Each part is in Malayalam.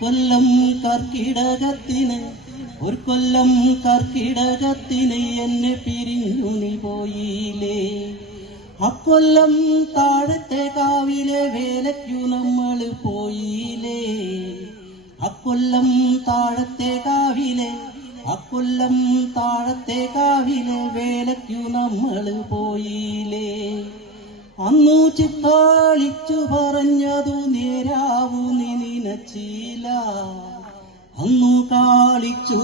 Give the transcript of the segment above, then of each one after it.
കൊല്ലം കർക്കിടകത്തിന് എന്നെ പിരിഞ്ഞു നീ പോയില്ലേ. അക്കൊല്ലം താഴത്തെ കാവിലെ വേലയ്ക്കു നമ്മൾ പോയില്ലേ. അക്കൊല്ലം താഴത്തെ വേലയ്ക്കു നമ്മൾ പോയില്ലേ. അന്നു ചിത്താളിച്ചു പറഞ്ഞതു നേരാവു നീ നിനച്ചില്ല. അന്നു കാളിച്ചു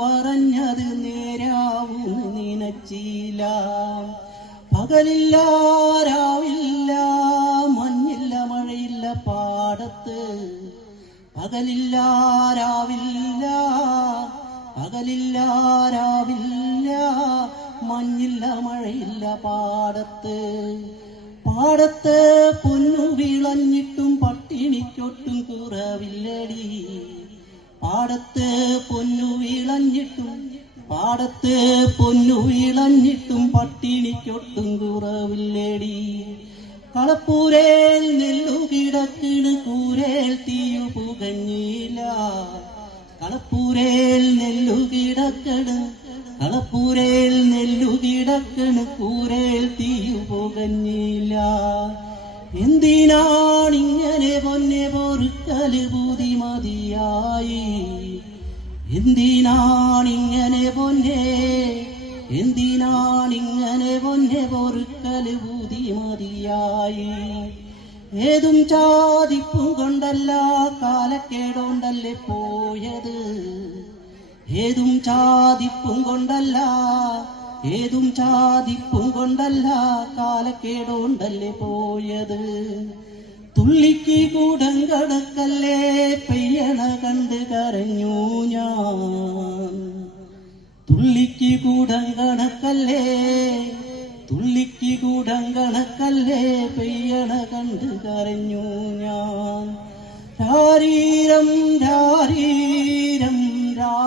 പറഞ്ഞത് നേരാവു നിനച്ചില്ല. പകലില്ല രാവില്ല മഞ്ഞില്ല മഴയില്ല പാടത്ത്. പകലില്ല രാവില്ല മഞ്ഞില്ല മഴയില്ല പാടത്ത്. പൊന്നു വിളഞ്ഞിട്ടും പട്ടിണിക്കൊട്ടും കുറവില്ലടി. പൊന്നു വിളഞ്ഞിട്ടും പട്ടിണിക്കൊട്ടും കുറവില്ലടി. കളപ്പൂരേൽ നെല്ലു കിടക്കിണ് കൂരേൽ തീയു പുകഞ്ഞില്ല. കളപ്പൂരേൽ നെല്ലു കിടക്കണ് കൂരേൽ തീയു പുകഞ്ഞില്ല. എന്തിനാണിങ്ങനെ പൊന്നെ പൊറുക്കല് ബുദ്ധിമതിയായി. എന്തിനാണിങ്ങനെ പൊന്നെ പൊറുക്കല് ബുദ്ധിമതിയായി. ഏതും ചാതിപ്പും കൊണ്ടല്ല കാലക്കേടോണ്ടല്ലേ പോയത്. ഏതും ചാതിപ്പും കൊണ്ടല്ല കാലക്കേടോണ്ടല്ലേ പോയത്. തുള്ളിക്ക് കൂടം കടക്കല്ലേ പെയ്യണ കണ്ട് കരഞ്ഞു ഞാൻ. തുള്ളിക്ക് കൂടം കണക്കല്ലേ പെയ്യണ കണ്ട് കരഞ്ഞു ഞാൻ. രാരീരം രാരോ